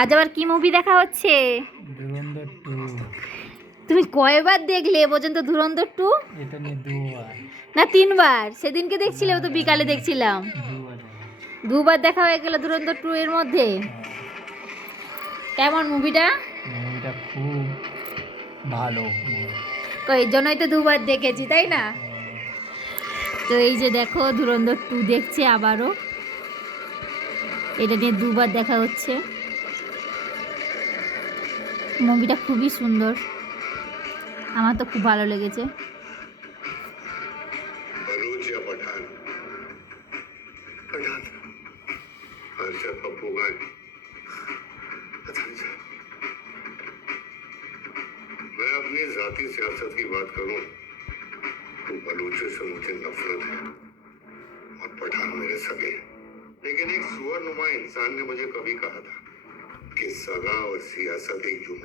আজ আবার কি মুভি দেখা হচ্ছে? ধুরন্ধর 2। তুমি কয়বার দেখলে এ পর্যন্ত ধুরন্ধর 2? এটা নিয়ে দুবার। না 3বার, সেদিনকে দেখছিলে তো বিকালে দেখছিলাম। দুবার। দুবার দেখা হয়ে গেল ধুরন্ধর 2 এর মধ্যে। কেমন মুভিটা? মুভিটা খুব ভালো। ওই জন্যই তো দুবার দেখেছি, তাই না? তো এই যে দেখো ধুরন্ধর 2 দেখছে আবারও, এটা নিয়ে দুবার দেখা হচ্ছে। মুভিটা খুবই সুন্দর, আমার তো খুব ভালো লেগেছে। बलूच या पठान पठान हर्षद पप्पू का पता नहीं चला। मैं अपनी जाती सियासत की बात करूं तो बलूचों से मुझे नफरत है और पठान मेरे सगे हैं। लेकिन एक सुअर नुमा इंसान ने मुझे कभी कहा था कि सगा और सियासत एक जुमला